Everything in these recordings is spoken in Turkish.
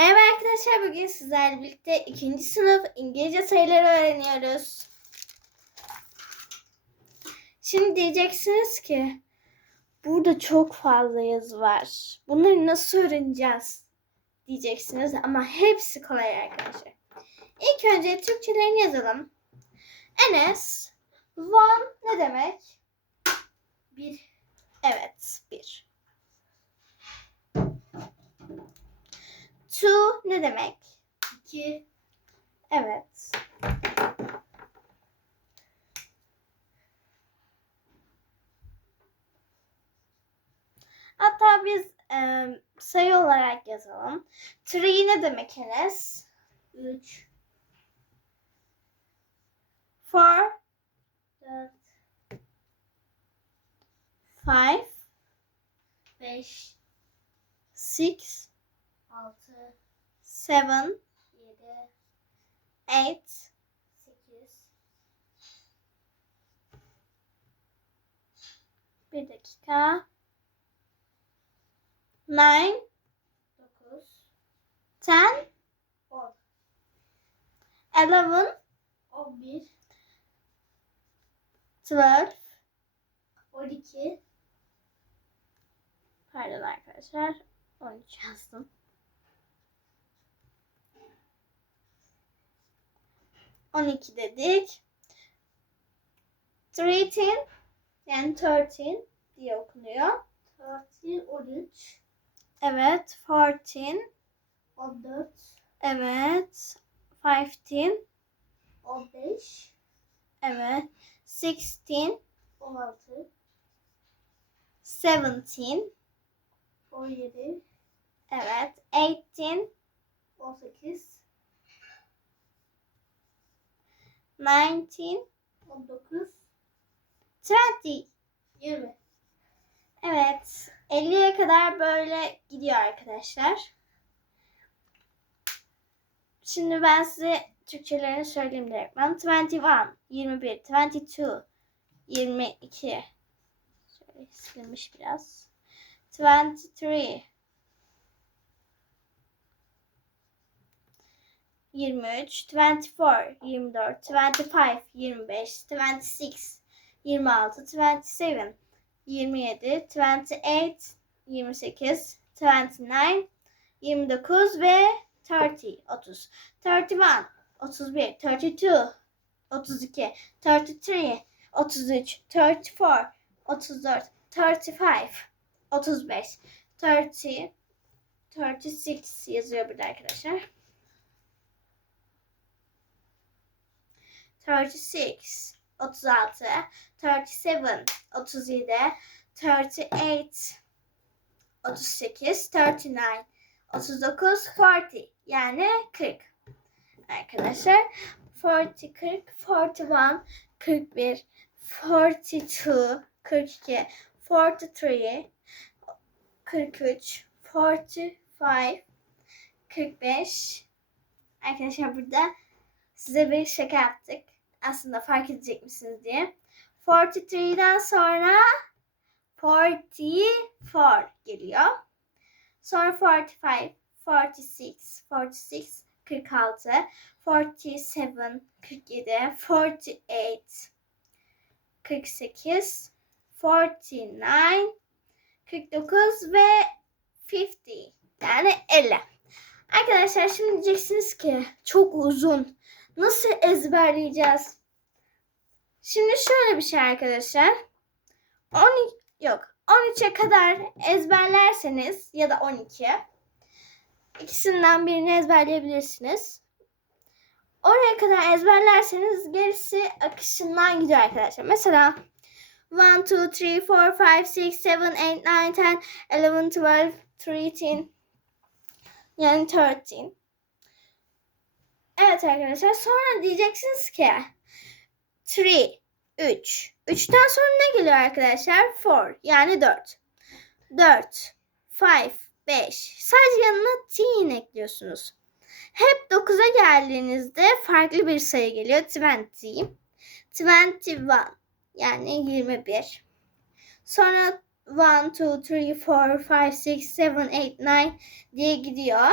Merhaba arkadaşlar. Bugün sizlerle birlikte ikinci sınıf İngilizce sayıları öğreniyoruz. Şimdi diyeceksiniz ki burada çok fazla yazı var. Bunları nasıl öğreneceğiz? Diyeceksiniz ama hepsi kolay arkadaşlar. İlk önce Türkçelerini yazalım. Enes, one ne demek? Bir. Evet, bir. Two ne demek? İki. Evet. Hatta biz e, sayı olarak yazalım. Three ne demek Enes? Üç. Four. Dört. Five. Beş. Six. Altı. Seven. Eight. Bir dakika. Nine. Dokuz. Ten. On. Eleven. On bir. Twelve. On iki. Pardon arkadaşlar. 13 yazdım. 12 dedik. 13 yani 13 diye okunuyor. 13 13. Evet, 14 14. Evet. 15 15. Evet. 16 16. 17 17. Evet. 18 18 19 19 20 20 Evet. 50'ye kadar böyle gidiyor arkadaşlar. Şimdi ben size Türkçelerini söyleyeyim direkt. Ben 21, 21, 22, 22. Şöyle silinmiş biraz. 23 23, 24, 24, 25, 25, 26, 26, 27, 27, 28, 28, 29, 29 ve 30, 30, 31, 31, 32, 32, 33, 33, 34, 34, 35, 35, 30, 36 yazıyor burada arkadaşlar. 36, 36, 37, 37, 38, 38, 39, 39, 40 yani 40. Arkadaşlar 40, 40, 41, 41, 42, 42, 43, 43, 45, 45. Arkadaşlar burada size bir şaka yaptık. Aslında fark edecek misiniz diye. 43'den sonra 44 geliyor. Sonra 45, 46, 46, 46, 47, 47, 48, 48, 49, 49 ve 50 yani 50. Arkadaşlar şimdi diyeceksiniz ki çok uzun. Nasıl ezberleyeceğiz? Şimdi şöyle bir şey arkadaşlar. 10 yok 13'e kadar ezberlerseniz ya da 12 ikisinden birini ezberleyebilirsiniz. Oraya kadar ezberlerseniz gerisi akışından gidiyor arkadaşlar. Mesela 1, 2, 3, 4, 5, 6, 7, 8, 9, 10, 11, 12, 13, yani 13. Evet arkadaşlar sonra diyeceksiniz ki 3, 3. 3'ten sonra ne geliyor arkadaşlar? 4 yani 4. 4, 5, 5. Sadece yanına teen ekliyorsunuz. Hep 9'a geldiğinizde farklı bir sayı geliyor. 20. 21 yani 21. Sonra 1, 2, 3, 4, 5, 6, 7, 8, 9 diye gidiyor.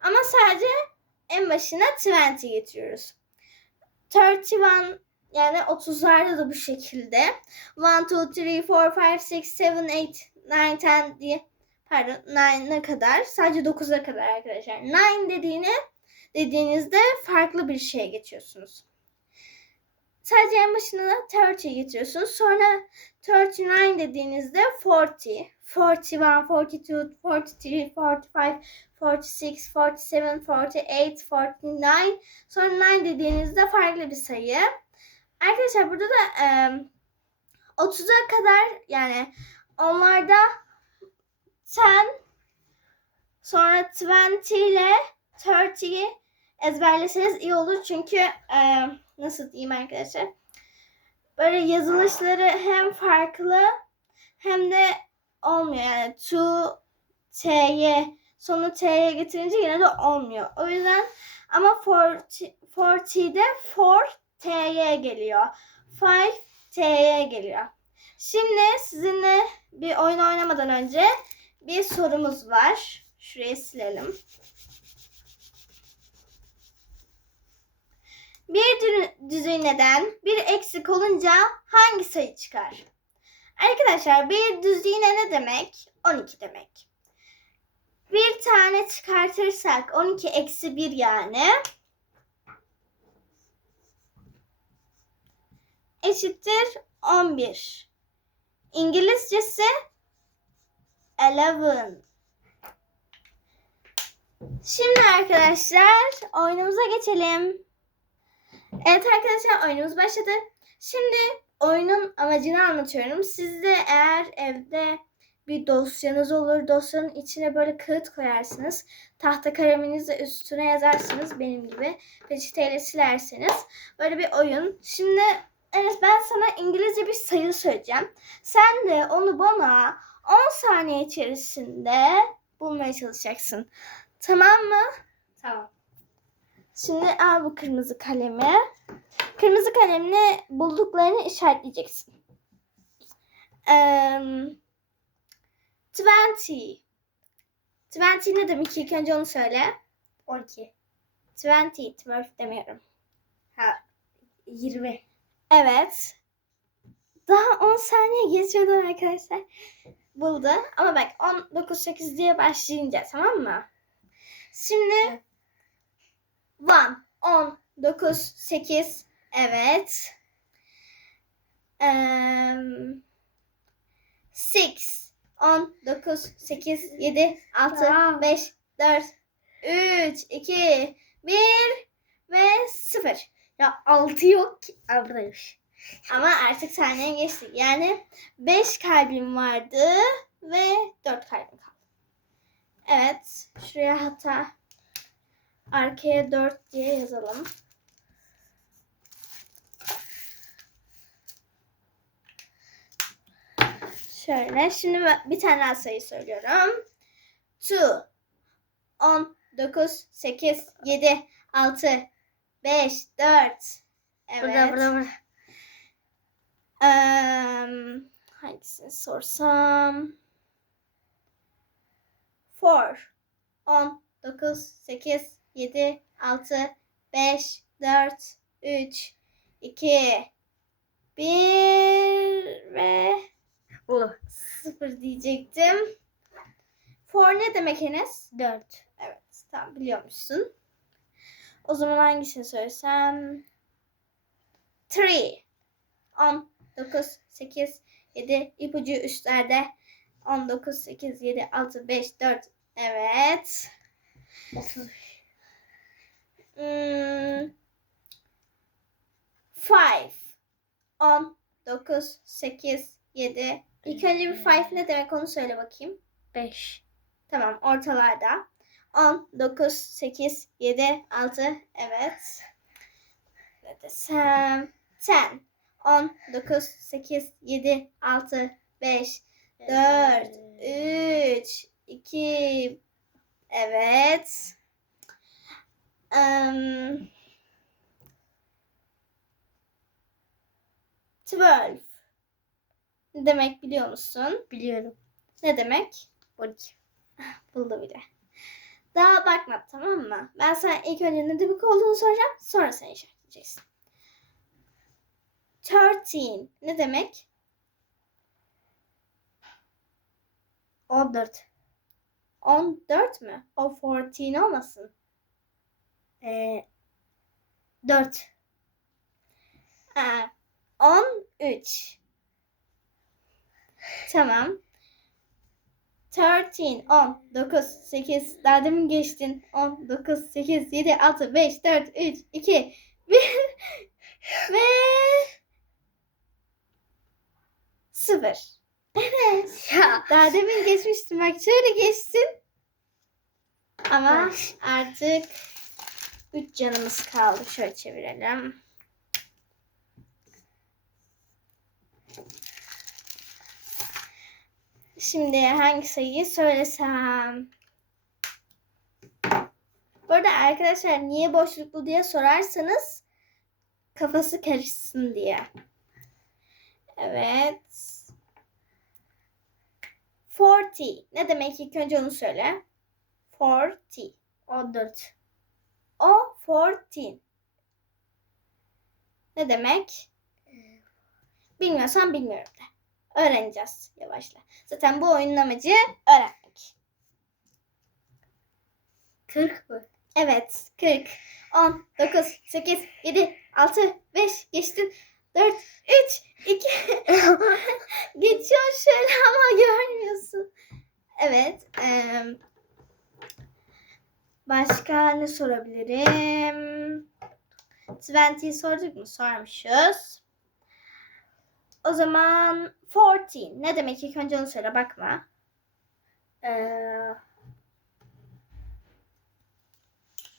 Ama sadece en başına 20 getiriyoruz. 31 yani 30'larda da bu şekilde. 1, 2, 3, 4, 5, 6, 7, 8, 9, 10 diye pardon 9'a kadar sadece 9'a kadar arkadaşlar. 9 dediğini dediğinizde farklı bir şeye geçiyorsunuz. Sadece en başına 30 getiriyorsunuz. Sonra 39 dediğinizde 40, 41, 42, 43, 45, 46, 47, 48, 49. Sonra 9 dediğinizde farklı bir sayı. Arkadaşlar burada da e, 30'a kadar yani onlarda 10 sonra 20 ile 30'yi ezberleseniz iyi olur. Çünkü e, nasıl diyeyim arkadaşlar? Böyle yazılışları hem farklı hem de olmuyor. Yani to t'ye sonu t'ye getirince yine de olmuyor. O yüzden ama 40, 40'de 4 t'ye geliyor. 5 t'ye geliyor. Şimdi sizinle bir oyun oynamadan önce bir sorumuz var. Şuraya silelim. Bir dü- düzineden bir eksik olunca hangi sayı çıkar? Arkadaşlar bir düzine ne demek? 12 demek. Bir tane çıkartırsak 12 eksi 1 yani. Eşittir 11. İngilizcesi 11. Şimdi arkadaşlar oyunumuza geçelim. Evet arkadaşlar oyunumuz başladı. Şimdi oyunun amacını anlatıyorum. Siz de eğer evde bir dosyanız olur. Dosyanın içine böyle kağıt koyarsınız. Tahta kaleminizle üstüne yazarsınız benim gibi. Peçeteyle silerseniz. Böyle bir oyun. Şimdi Enes ben sana İngilizce bir sayı söyleyeceğim. Sen de onu bana 10 saniye içerisinde bulmaya çalışacaksın. Tamam mı? Tamam. Şimdi al bu kırmızı kalemi. Kırmızı kalemle bulduklarını işaretleyeceksin. Um, 20. 20 ne demek? İlk önce onu söyle. 12. 20, 12 demiyorum. Ha 20. Evet. Daha 10 saniye geçmedi arkadaşlar. Buldu. Ama bak 10, 9, 8 diye başlayınca tamam mı? Şimdi 1, 10, 9, 8. Evet. Um, 6, 10, 9, 8, 7, 6, Tamam. 5, 4, 3, 2, 1 ve 0. Ya 6 yok ki. Buradaymış. Ama artık sahneye geçtik. Yani 5 kalbim vardı ve 4 kalbim kaldı. Evet. Şuraya hatta arkaya 4 diye yazalım. Şöyle. Şimdi bir tane daha sayı söylüyorum. 2 10 9 8 7 6 5 4 Evet. Burada burada burada. Eee, hangisini sorsam? 4 10 9 8 7 6 5 4 3 2 1 ve Bu. 0 diyecektim. 4 ne demek Enes? 4. Evet, tamam biliyormuşsun. O zaman hangisini söylesem? 3 10 9 8 7 ipucu üstlerde 19 8 7 6 5 4 evet. 30. Hmm. 5 10 9 8 7 İlk önce bir 5 ne demek onu söyle bakayım. 5. Tamam ortalarda. 10, 9, 8, 7, 6. Evet. Ne desem? 10, 10, 9, 8, 7, 6, 5, 4, 3, 2. Evet. Um, 12. Ne demek biliyor musun? Biliyorum. Ne demek? 12. Buldu bile. Daha bakma tamam mı? Ben sana ilk önce ne demek olduğunu soracağım. Sonra sen işaretleyeceksin. 13 ne demek? 14. 14 mü? O 14 olmasın. Ee, 4. Aa, 13. Tamam. 13, 10, 9, 8. Daha demin geçtin. 10, 9, 8, 7, 6, 5, 4, 3, 2, 1. Ve 0. Evet. Ya. Daha demin geçmiştim. Bak şöyle geçtin. Ama artık 3 canımız kaldı. Şöyle çevirelim. Şimdi hangi sayıyı söylesem? Bu arada arkadaşlar niye boşluklu diye sorarsanız kafası karışsın diye. Evet. 40. Ne demek ilk önce onu söyle. 40. 14. O 14. Ne demek? Bilmiyorsan bilmiyorum de. Öğreneceğiz yavaşla. Zaten bu oyunun amacı öğrenmek. 40 mı? Evet. 40, 10, 9, 8, 7, 6, 5 geçtin. 4, 3, 2. Geçiyor şöyle ama görmüyorsun. Evet. eee, başka ne sorabilirim? 20 sorduk mu? Sormuşuz. O zaman 14. Ne demek ilk önce onu söyle bakma. Ee,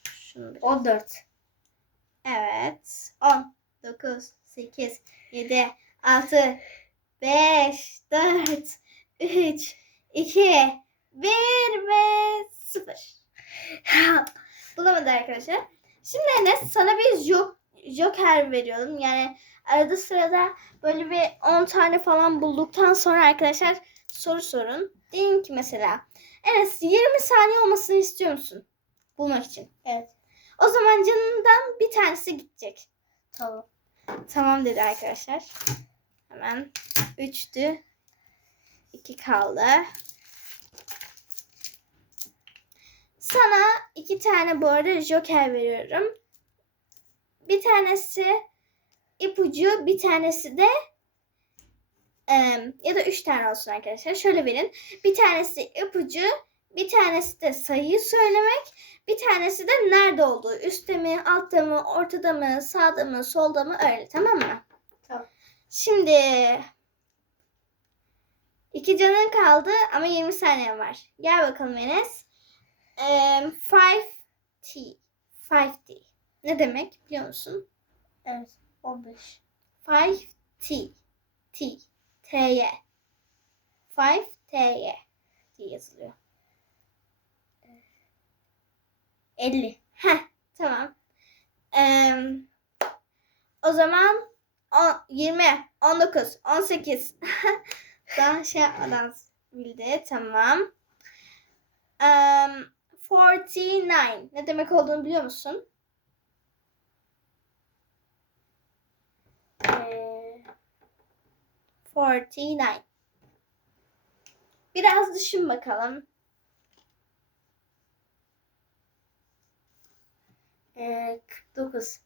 Şunu bir 14. Evet. 10, 9, 8, 7, 6, 5, 4, 3, 2, 1 ve 0. Bulamadı arkadaşlar. Şimdi Enes sana bir jo- joker veriyorum. Yani arada sırada böyle bir 10 tane falan bulduktan sonra arkadaşlar soru sorun. Deyin ki mesela Enes 20 saniye olmasını istiyor musun? Bulmak için. Evet. O zaman canından bir tanesi gidecek. Tamam. Tamam dedi arkadaşlar. Hemen 3'tü. 2 kaldı. Sana iki tane bu arada joker veriyorum. Bir tanesi ipucu, bir tanesi de ya da üç tane olsun arkadaşlar. Şöyle verin. Bir tanesi ipucu, bir tanesi de sayıyı söylemek, bir tanesi de nerede olduğu. Üstte mi, altta mı, ortada mı, sağda mı, solda mı öyle tamam mı? Tamam. Şimdi iki canın kaldı ama 20 saniyen var. Gel bakalım Enes. Em, 5T. 5T. Ne demek biliyor musun? Evet. 15. 5T. T. T'ye. 5T'ye diye yazılıyor. 50. Heh, tamam. Em, o zaman on- 20, 19, 18. Daha şey yapmadan bildi. Tamam. Em, 49. Ne demek olduğunu biliyor musun? Ee, 49. Biraz düşün bakalım. ee, 49.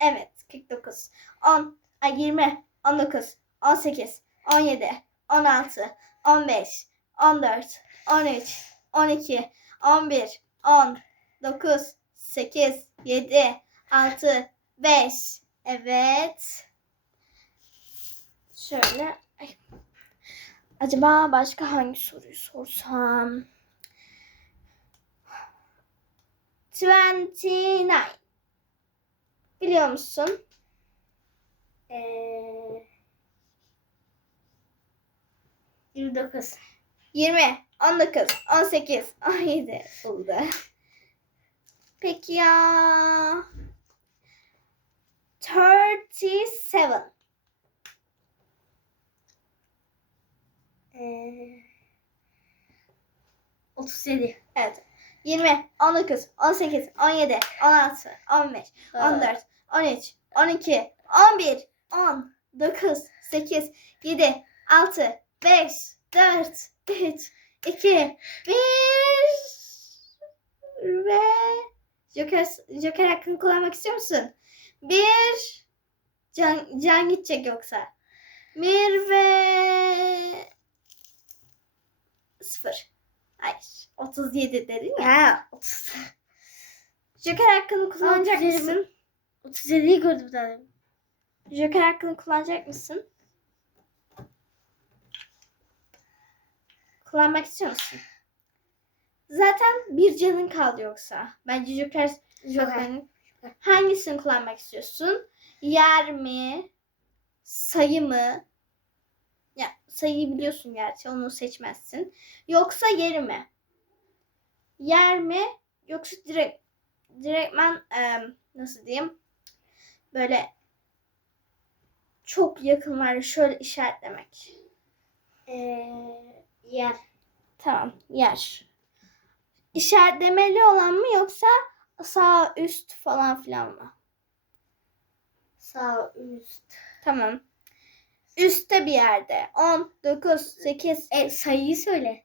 Evet 49. 10, ay 20, 19, 18, 17, 16, 15, 14, 13, 12, 11, 10, 9, 8, 7, 6, 5. Evet. Şöyle. Ay. Acaba başka hangi soruyu sorsam? 29. Biliyor musun? Ee, 29. 20, 19, 18, 17 buldu. Peki ya 37. Ee, 37. Evet. 20, 19, 18, 17, 16, 15, 14, 13, 12, 11, 10, 9, 8, 7, 6, 5, 4, 3, 2, 1 ve Joker, Joker hakkını kullanmak istiyor musun? 1 Can, can gidecek yoksa. 1 ve 0. Hayır. 37 dedin ya. Ha 30. Joker hakkını kullanacak 37 mısın? 37'yi gördüm zaten. Joker hakkını kullanacak mısın? Kullanmak istiyor musun? Zaten bir canın kaldı yoksa. Bence Joker, Joker'in hangisini kullanmak istiyorsun? Yer mi? Sayı mı? Ya sayıyı biliyorsun gerçi onu seçmezsin. Yoksa yeri mi? Yer mi? Yoksa direkt direktmen em, nasıl diyeyim? Böyle çok yakınlarda şöyle işaretlemek. Ee, yer. Tamam yer. İşaretlemeli olan mı yoksa sağ üst falan filan mı? Sağ üst. Tamam. Üstte bir yerde. 10, 9, 8, E, sayıyı söyle.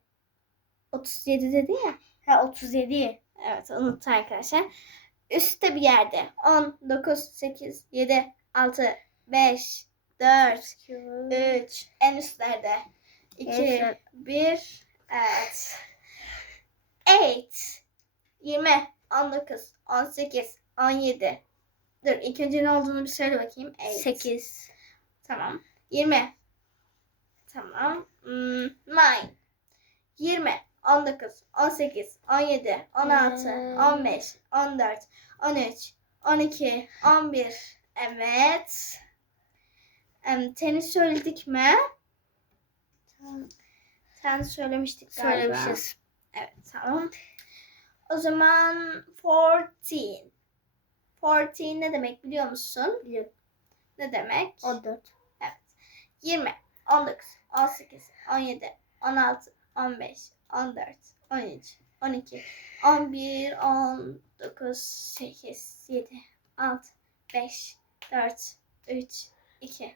37 dedi ya. Ha 37. Evet unuttum arkadaşlar. Üstte bir yerde. 10, 9, 8, 7, 6, 5, 4, 3. En üstlerde. 2, Evet. 1. Evet. 8. 20, 19, 18, 17. Dur ilk önce ne olduğunu bir söyle bakayım. 8. 8. Tamam. 20. Tamam. Hmm, 9. 20, 19, 18, 17, 16, Ee. 15, 14, 13, 12, 11. Evet. Tenis söyledik mi? Tenis söylemiştik galiba. Söylemişiz. Evet tamam. O zaman 14. 14 ne demek biliyor musun? Biliyorum. Ne demek? 14. 20, 19, 18, 17, 16, 15, 14, 13, 12, 11, 19, 8, 7, 6, 5, 4, 3, 2,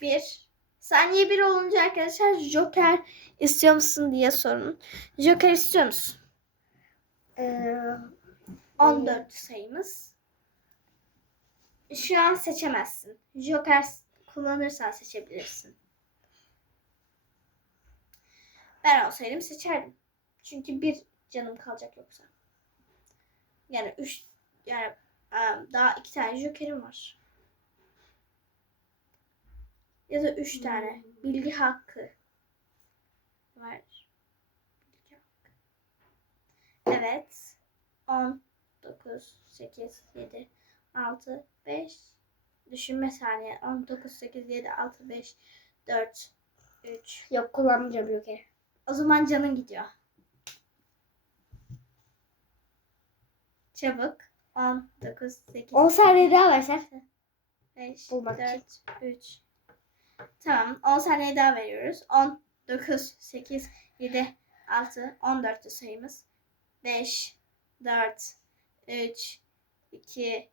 1. Saniye 1 olunca arkadaşlar Joker istiyor musun diye sorun. Joker istiyor musun? Ee, 14 sayımız. Şu an seçemezsin. Joker kullanırsan seçebilirsin. Ben olsaydım seçerdim. Çünkü bir canım kalacak yoksa. Yani üç yani em, daha iki tane jokerim var. Ya da üç tane bilgi hakkı var. Bilgi hakkı. Evet. 10, 9, 8, 7, 6, 5. Düşünme saniye. 10, 9, 8, 7, 6, 5, 4, 3. Yok kullanmayacağım Joker. O zaman canın gidiyor. Çabuk. 10, 9, 8, 10 saniye daha versen. 5, bulmak 4, 3. Tamam. 10 saniye daha veriyoruz. 10, 9, 8, 7, 6, 14 de sayımız. 5, 4, 3, 2,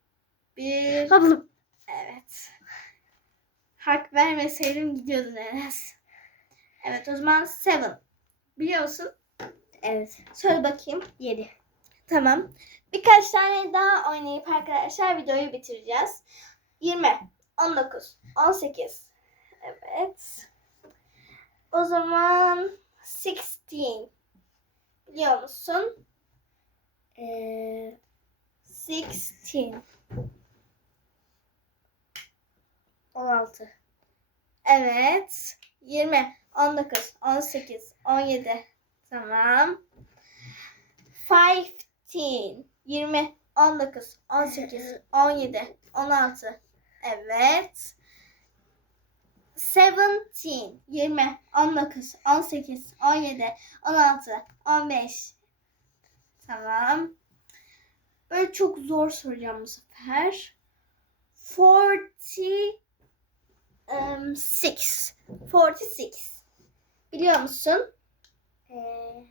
1. Ablam. Evet. Hak vermeseydim gidiyordun Enes. Evet o zaman 7. Biliyorsun. Evet. Söyle bakayım. 7. Tamam. Birkaç tane daha oynayıp arkadaşlar videoyu bitireceğiz. 20, 19, 18. Evet. O zaman 16. Biliyor musun? Ee, 16. 16. Evet. 20, 19, 18, 17. Tamam. 15. 20, 19, 18, 17, 16. Evet. Seventeen, yirmi, on dokuz, on sekiz, on yedi, on altı, on beş. Tamam. Böyle çok zor soracağım bu sefer. Forty um, six. Forty six. Biliyor musun? Ee...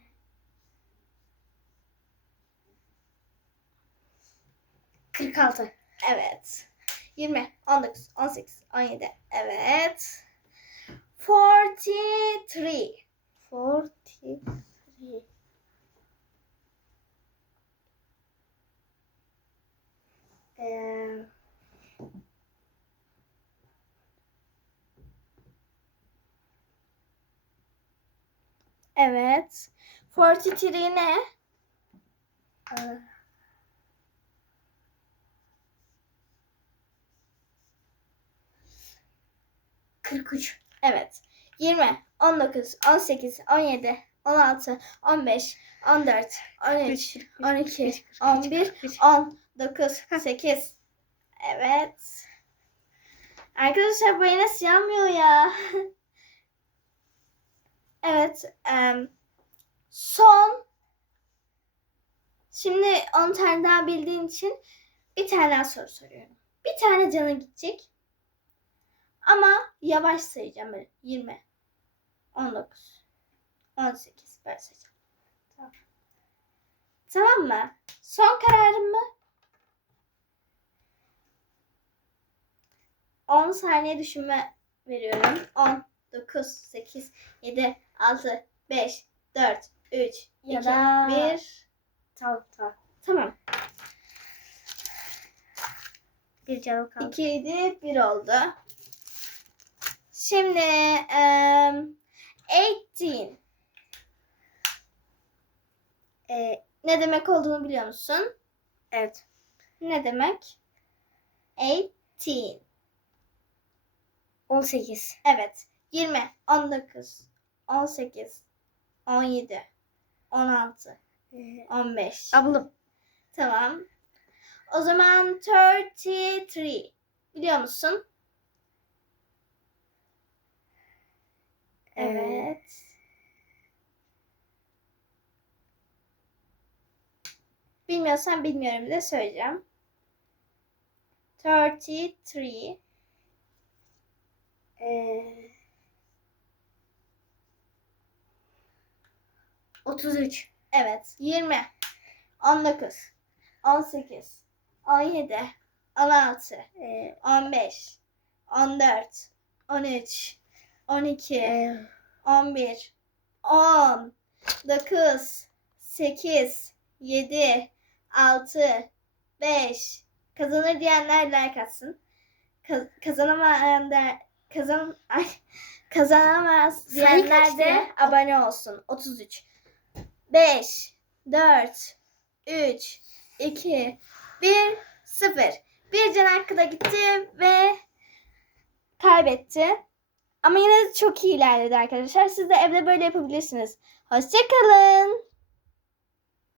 Kırk altı. Evet. 20, 19, 18, 17. Evet. 43. 43. Ee, Evet. 43 ne? e, 43. Evet. 20, 19, 18, 17, 16, 15, 14, 13, 12, 11, 19, 8. Evet. Arkadaşlar bu Enes yanmıyor ya. evet. em, son. Şimdi 10 tane daha bildiğin için bir tane daha soru soruyorum. Bir tane cana gidecek. Ama yavaş sayacağım böyle. 20, 19, 18 böyle sayacağım. Tamam. Tamam mı? Son kararım mı? 10 saniye düşünme veriyorum. 10, 9, 8, 7, 6, 5, 4, 3, Ya 2, da- 1. Tamam tamam. Tamam. Bir canım kaldı. 2 idi, 1 oldu. Şimdi em, 18. Ee, Ne demek olduğunu biliyor musun? evet. Ne demek? 18. 18. Evet. 20, 19, 18, 17, 16, Ee, 15. ablam. Tamam. O zaman 33. Biliyor musun? Evet. Bilmiyorsan bilmiyorum de söyleyeceğim. 33. Ee, 33. Evet. 20. 19. 18. 17. 16. Ee, 15. 14. 13. 12. e, 11. 10. 9. 8. 7. 6. 5. Kazanır diyenler like atsın. Kaz- kazanamayan da kazan ay, kazanamaz diyenler de abone olsun. 33. 5 4 3 2 1 0. Bir can hakkı da gitti ve kaybetti. Ama yine de çok iyi ilerledi arkadaşlar. Siz de evde böyle yapabilirsiniz. Hoşçakalın.